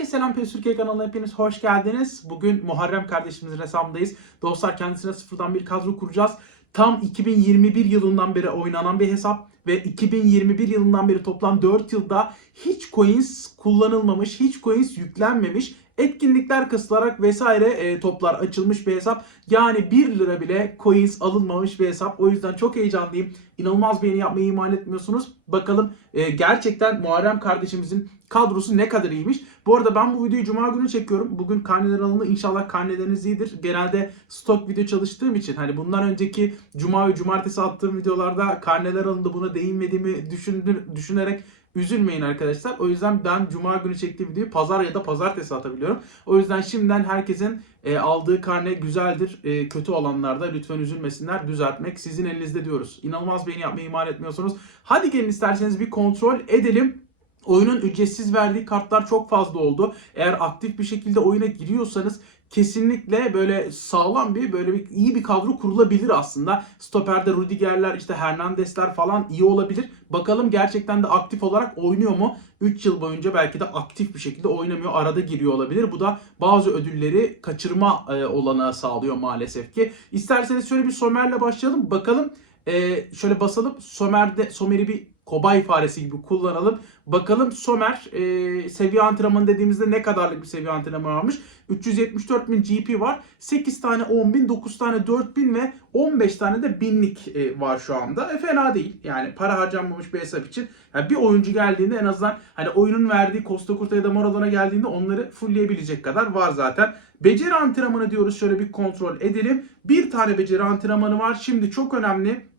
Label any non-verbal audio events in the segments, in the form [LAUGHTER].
Herkese selam PES Türkiye kanalına hepiniz hoş geldiniz. Bugün Muharrem kardeşimizin hesabındayız. Dostlar kendisine sıfırdan bir kadro kuracağız. Tam 2021 yılından beri oynanan bir hesap ve 2021 yılından beri toplam 4 yılda hiç coins kullanılmamış, hiç coins yüklenmemiş etkinlikler kasılarak vesaire e, toplar açılmış bir hesap. Yani 1 lira bile coins alınmamış bir hesap. O yüzden çok heyecanlıyım. İnanılmaz beğeni yapmayı ihmal etmiyorsunuz. Bakalım e, gerçekten Muharrem kardeşimizin kadrosu ne kadar iyiymiş. Bu arada ben bu videoyu cuma günü çekiyorum. Bugün karneler alındı. İnşallah karneleriniz iyidir. Genelde stok video çalıştığım için hani bundan önceki cuma ve cumartesi attığım videolarda karneler alındı buna değinmediğimi düşündür, düşünerek Üzülmeyin arkadaşlar. O yüzden ben cuma günü çektiğim videoyu pazar ya da pazartesi atabiliyorum. O yüzden şimdiden herkesin e, aldığı karne güzeldir. E, kötü olanlarda lütfen üzülmesinler. Düzeltmek sizin elinizde diyoruz. İnanılmaz beğeni yapmayı ihmal etmiyorsunuz. Hadi gelin isterseniz bir kontrol edelim. Oyunun ücretsiz verdiği kartlar çok fazla oldu. Eğer aktif bir şekilde oyuna giriyorsanız kesinlikle böyle sağlam bir böyle bir iyi bir kadro kurulabilir aslında. Stoper'de Rudiger'ler işte Hernandez'ler falan iyi olabilir. Bakalım gerçekten de aktif olarak oynuyor mu? 3 yıl boyunca belki de aktif bir şekilde oynamıyor. Arada giriyor olabilir. Bu da bazı ödülleri kaçırma e, olanağı sağlıyor maalesef ki. İsterseniz şöyle bir Somer'le başlayalım. Bakalım e, şöyle basalım. Somer'de Somer'i bir kobay faresi gibi kullanalım. Bakalım Somer e, seviye antrenmanı dediğimizde ne kadarlık bir seviye antrenmanı varmış. 374 bin GP var. 8 tane 10 bin, 9 tane 4 bin ve 15 tane de binlik e, var şu anda. E, fena değil. Yani para harcanmamış bir hesap için. Yani bir oyuncu geldiğinde en azından hani oyunun verdiği Costa Curta ya da Maradona geldiğinde onları fullleyebilecek kadar var zaten. Beceri antrenmanı diyoruz. Şöyle bir kontrol edelim. Bir tane beceri antrenmanı var. Şimdi çok önemli.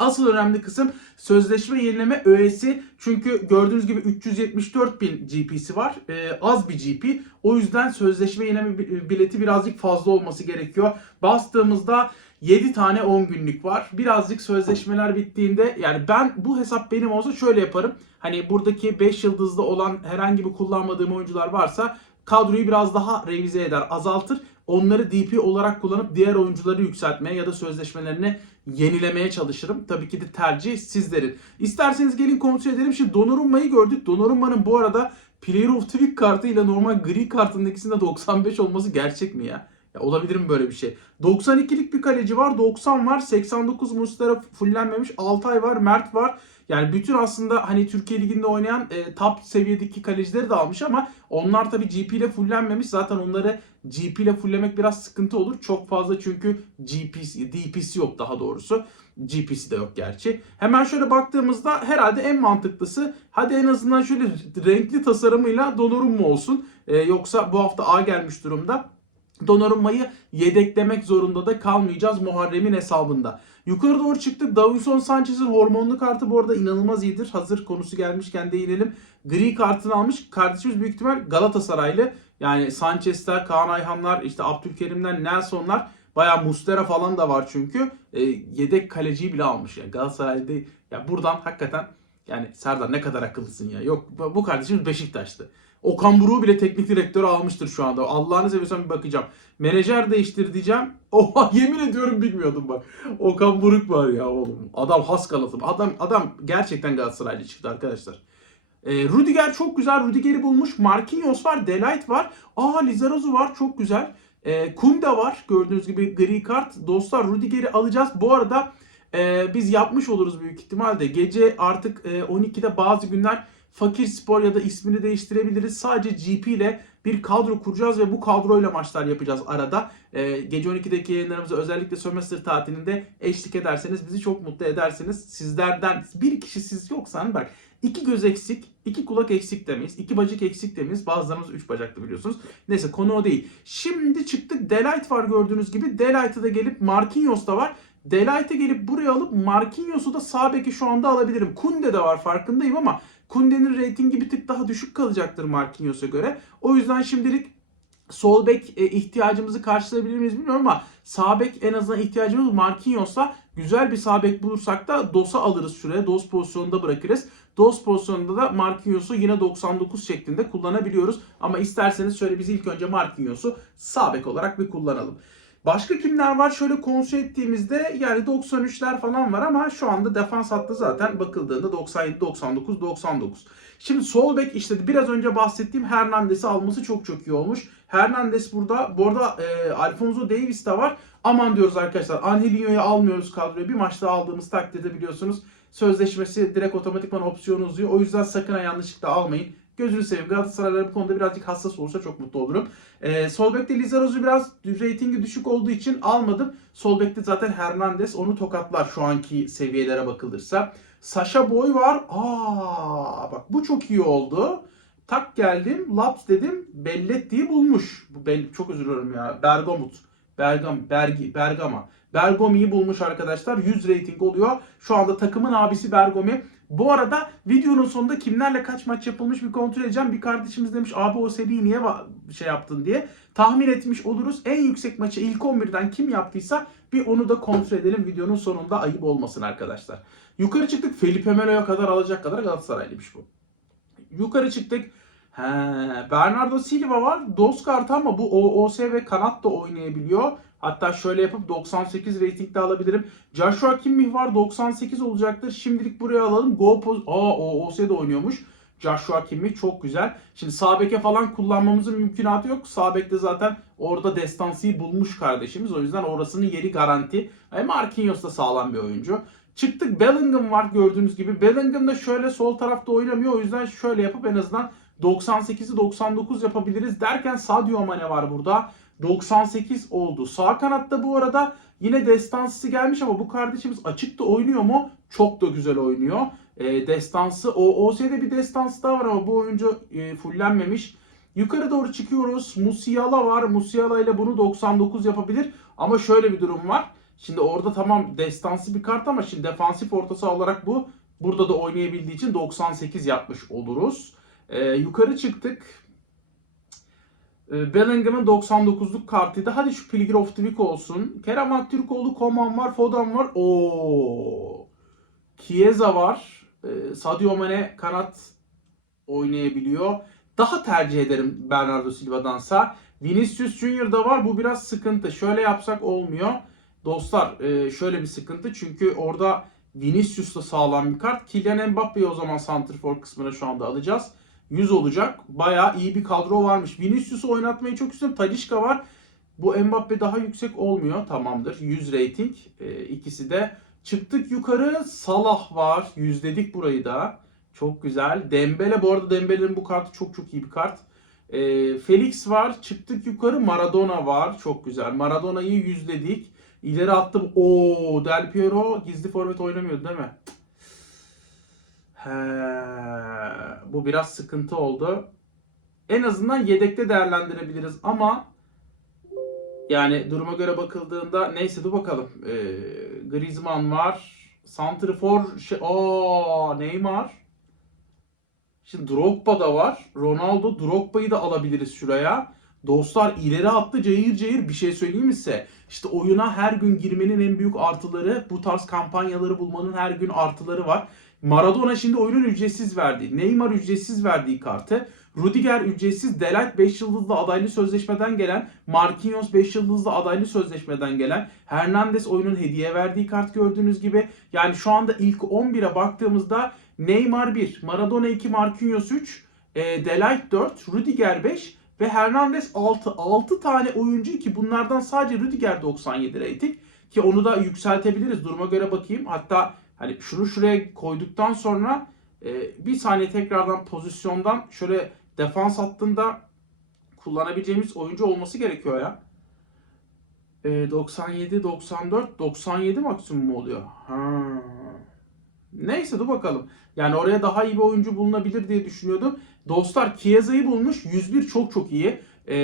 Asıl önemli kısım sözleşme yenileme öğesi. Çünkü gördüğünüz gibi 374 bin GP'si var. Ee, az bir GP. O yüzden sözleşme yenileme bileti birazcık fazla olması gerekiyor. Bastığımızda 7 tane 10 günlük var. Birazcık sözleşmeler bittiğinde yani ben bu hesap benim olsa şöyle yaparım. Hani buradaki 5 yıldızlı olan herhangi bir kullanmadığım oyuncular varsa kadroyu biraz daha revize eder, azaltır. Onları DP olarak kullanıp diğer oyuncuları yükseltmeye ya da sözleşmelerini yenilemeye çalışırım. Tabii ki de tercih sizlerin. İsterseniz gelin kontrol edelim. Şimdi Donnarumma'yı gördük. Donnarumma'nın bu arada Player of the Week kartı normal gri kartının ikisinde 95 olması gerçek mi ya? Ya olabilir mi böyle bir şey? 92'lik bir kaleci var, 90 var, 89 Muslera fullenmemiş, Altay var, Mert var. Yani bütün aslında hani Türkiye Ligi'nde oynayan e, top seviyedeki kalecileri de almış ama onlar tabi GP ile fullenmemiş. Zaten onları GP ile fulllemek biraz sıkıntı olur. Çok fazla çünkü GP'si, DP'si yok daha doğrusu. GP'si de yok gerçi. Hemen şöyle baktığımızda herhalde en mantıklısı hadi en azından şöyle renkli tasarımıyla Donnarumma olsun. E, yoksa bu hafta A gelmiş durumda. Donnarumma'yı yedeklemek zorunda da kalmayacağız Muharrem'in hesabında. Yukarı doğru çıktık. Davinson Sanchez'in hormonlu kartı bu arada inanılmaz iyidir. Hazır konusu gelmişken değinelim. Gri kartını almış. Kardeşimiz büyük ihtimal Galatasaraylı. Yani Sanchez'ler, Kaan Ayhanlar, işte Abdülkerim'ler, Nelson'lar Baya Mustera falan da var çünkü. E, yedek kaleciyi bile almış. Yani Galatasaray'da ya buradan hakikaten yani Serdar ne kadar akıllısın ya. Yok bu kardeşimiz Beşiktaş'tı. Okan Buruk'u bile teknik direktörü almıştır şu anda. Allah'ını seviyorsan bir bakacağım. Menajer değiştir diyeceğim. [LAUGHS] Oha yemin ediyorum bilmiyordum bak. Okan Buruk var ya oğlum. Adam has kalıtım. Adam adam gerçekten Galatasaraylı çıktı arkadaşlar. E, Rudiger çok güzel. Rudiger'i bulmuş. Marquinhos var. Delight var. Aa Lizarazu var. Çok güzel. E, Kunda var. Gördüğünüz gibi gri kart. Dostlar Rudiger'i alacağız. Bu arada e, biz yapmış oluruz büyük ihtimalle. Gece artık e, 12'de bazı günler Fakir Spor ya da ismini değiştirebiliriz. Sadece GP ile bir kadro kuracağız ve bu kadroyla maçlar yapacağız arada. Ee, gece 12'deki yayınlarımıza özellikle sömestr tatilinde eşlik ederseniz bizi çok mutlu edersiniz. Sizlerden bir kişi siz yoksan bak iki göz eksik, iki kulak eksik demeyiz, iki bacak eksik demeyiz. Bazılarımız üç bacaklı biliyorsunuz. Neyse konu o değil. Şimdi çıktık Delight var gördüğünüz gibi. Delight'ı da gelip Marquinhos da var. Delight'ı gelip buraya alıp Marquinhos'u da sağ beki şu anda alabilirim. Kunde de var farkındayım ama Kunde'nin reytingi bir tık daha düşük kalacaktır Marquinhos'a göre. O yüzden şimdilik sol bek e, ihtiyacımızı karşılayabilir miyiz bilmiyorum ama sağ bek en azından ihtiyacımız Marquinhos'a güzel bir sağ bek bulursak da Dos'a alırız şuraya. Dos pozisyonunda bırakırız. Dos pozisyonunda da Marquinhos'u yine 99 şeklinde kullanabiliyoruz. Ama isterseniz şöyle biz ilk önce Marquinhos'u sağ bek olarak bir kullanalım. Başka kimler var? Şöyle kontrol ettiğimizde yani 93'ler falan var ama şu anda defans hattı zaten bakıldığında 97, 99, 99. Şimdi sol bek işte biraz önce bahsettiğim Hernandez'i alması çok çok iyi olmuş. Hernandez burada. Bu arada e, Alfonso Davis de var. Aman diyoruz arkadaşlar. Angelinho'yu almıyoruz kadroya. Bir maçta aldığımız takdirde biliyorsunuz sözleşmesi direkt otomatikman opsiyonu uzuyor. O yüzden sakın ha yanlışlıkla almayın. Gözünü seveyim. Galatasaraylar bu konuda birazcık hassas olursa çok mutlu olurum. Ee, sol bekte Lizaroz'u biraz reytingi düşük olduğu için almadım. Sol bekte zaten Hernandez onu tokatlar şu anki seviyelere bakılırsa. Sasha Boy var. Aa bak bu çok iyi oldu. Tak geldim, laps dedim. Belletti'yi bulmuş. Bu belli, çok özür dilerim ya. Bergamot. Bergam, Bergi, Bergama. Bergomi'yi bulmuş arkadaşlar. 100 rating oluyor. Şu anda takımın abisi Bergomi. Bu arada videonun sonunda kimlerle kaç maç yapılmış bir kontrol edeceğim. Bir kardeşimiz demiş abi o seriyi niye şey yaptın diye. Tahmin etmiş oluruz. En yüksek maçı ilk 11'den kim yaptıysa bir onu da kontrol edelim videonun sonunda ayıp olmasın arkadaşlar. Yukarı çıktık. Felipe Melo'ya kadar alacak kadar Galatasaraylıymış bu. Yukarı çıktık. He, Bernardo Silva var. Doskart ama bu OOS ve kanat da oynayabiliyor. Hatta şöyle yapıp 98 rating de alabilirim. Joshua Kimmich var 98 olacaktır. Şimdilik buraya alalım. Go poz Aa OOS de oynuyormuş. Joshua Kimmich çok güzel. Şimdi sağ beke falan kullanmamızın mümkünatı yok. Sağ bekte zaten orada Destansi'yi bulmuş kardeşimiz. O yüzden orasının yeri garanti. E, Marquinhos da sağlam bir oyuncu. Çıktık Bellingham var gördüğünüz gibi. Bellingham da şöyle sol tarafta oynamıyor. O yüzden şöyle yapıp en azından 98'i 99 yapabiliriz derken Sadio Mane var burada. 98 oldu. Sağ kanatta bu arada yine destansı gelmiş ama bu kardeşimiz açıkta oynuyor mu? Çok da güzel oynuyor. E, destansı. O OS'de bir destansı daha var ama bu oyuncu e, fullenmemiş. Yukarı doğru çıkıyoruz. Musiala var. Musiala ile bunu 99 yapabilir. Ama şöyle bir durum var. Şimdi orada tamam destansı bir kart ama şimdi defansif ortası olarak bu burada da oynayabildiği için 98 yapmış oluruz. Ee, yukarı çıktık. Ee, Bellingham'ın 99'luk kartıydı. Hadi şu Pilgrim of the Week olsun. Kerem Aktürkoğlu, Koman var, Fodan var. Oo. Chiesa var. Ee, Sadio Mane kanat oynayabiliyor. Daha tercih ederim Bernardo Silva'dansa. Vinicius Junior da var. Bu biraz sıkıntı. Şöyle yapsak olmuyor. Dostlar e, şöyle bir sıkıntı. Çünkü orada Vinicius da sağlam bir kart. Kylian Mbappe'yi o zaman Santrfor kısmına şu anda alacağız. 100 olacak. Bayağı iyi bir kadro varmış. Vinicius'u oynatmayı çok istiyorum. Talisca var. Bu Mbappe daha yüksek olmuyor. Tamamdır. 100 rating. E, ikisi de. Çıktık yukarı. Salah var. Yüzledik burayı da. Çok güzel. Dembele. Bu arada Dembele'nin bu kartı çok çok iyi bir kart. E, Felix var. Çıktık yukarı. Maradona var. Çok güzel. Maradona'yı yüzledik. İleri attım. Oo, Del Piero gizli forvet oynamıyordu değil mi? He, bu biraz sıkıntı oldu. En azından yedekte değerlendirebiliriz ama yani duruma göre bakıldığında neyse dur bakalım. Ee, Griezmann var. Santrifor şey, o Neymar. Şimdi Drogba da var. Ronaldo Drogba'yı da alabiliriz şuraya. Dostlar ileri attı cayır cayır bir şey söyleyeyim mi size? İşte oyuna her gün girmenin en büyük artıları bu tarz kampanyaları bulmanın her gün artıları var. Maradona şimdi oyunun ücretsiz verdiği, Neymar ücretsiz verdiği kartı, Rudiger ücretsiz, Delight 5 yıldızlı adaylı sözleşmeden gelen, Marquinhos 5 yıldızlı adaylı sözleşmeden gelen, Hernandez oyunun hediye verdiği kart gördüğünüz gibi. Yani şu anda ilk 11'e baktığımızda Neymar 1, Maradona 2, Marquinhos 3, e, Delight 4, Rudiger 5 ve Hernandez 6. 6 tane oyuncu ki bunlardan sadece Rudiger 97 rating ki onu da yükseltebiliriz. Duruma göre bakayım. Hatta hani şunu şuraya koyduktan sonra e, bir saniye tekrardan pozisyondan şöyle defans hattında kullanabileceğimiz oyuncu olması gerekiyor ya. E, 97, 94, 97 maksimum mu oluyor? Ha. Neyse dur bakalım. Yani oraya daha iyi bir oyuncu bulunabilir diye düşünüyordum. Dostlar Chiesa'yı bulmuş. 101 çok çok iyi. Ee,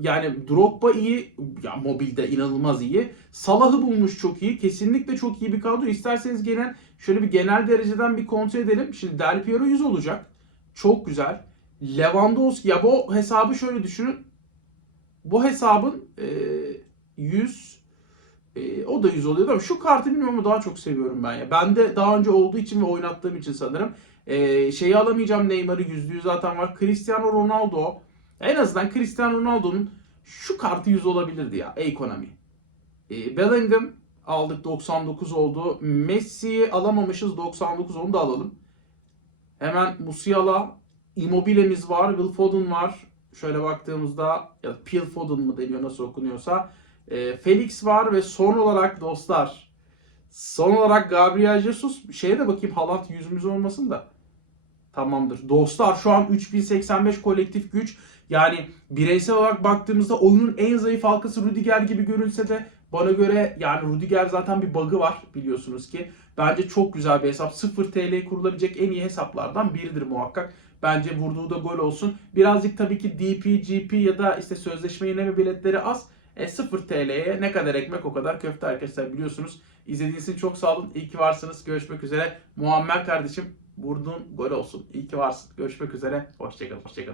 yani Drogba iyi. Ya mobilde inanılmaz iyi. Salah'ı bulmuş çok iyi. Kesinlikle çok iyi bir kadro. İsterseniz genel şöyle bir genel dereceden bir kontrol edelim. Şimdi Del Piero 100 olacak. Çok güzel. Lewandowski ya bu hesabı şöyle düşünün. Bu hesabın e, 100 e, o da 100 oluyor ama şu kartı bilmiyorum ama daha çok seviyorum ben ya. Bende daha önce olduğu için ve oynattığım için sanırım. E, şeyi alamayacağım Neymar'ı yüzlüğü zaten var. Cristiano Ronaldo. En azından Cristiano Ronaldo'nun şu kartı 100 olabilirdi ya. Ekonomi. E, Bellingham aldık 99 oldu. Messi'yi alamamışız 99 onu da alalım. Hemen Musiala, Immobile'miz var, Will Foden var. Şöyle baktığımızda ya da Phil Foden mı deniyor nasıl okunuyorsa. E, Felix var ve son olarak dostlar son olarak Gabriel Jesus şeye de bakayım Haaland yüzümüz olmasın da. Tamamdır. Dostlar şu an 3085 kolektif güç. Yani bireysel olarak baktığımızda oyunun en zayıf halkası Rudiger gibi görünse de bana göre yani Rudiger zaten bir bug'ı var biliyorsunuz ki. Bence çok güzel bir hesap. 0 TL kurulabilecek en iyi hesaplardan biridir muhakkak. Bence vurduğu da gol olsun. Birazcık tabii ki DP, GP ya da işte sözleşme yenileme biletleri az. E 0 TL'ye ne kadar ekmek o kadar köfte arkadaşlar biliyorsunuz. İzlediğiniz için çok sağ olun. İyi ki varsınız. Görüşmek üzere. Muammer kardeşim vurduğun gol olsun. İyi ki varsın. Görüşmek üzere. Hoşçakalın. Hoşçakalın.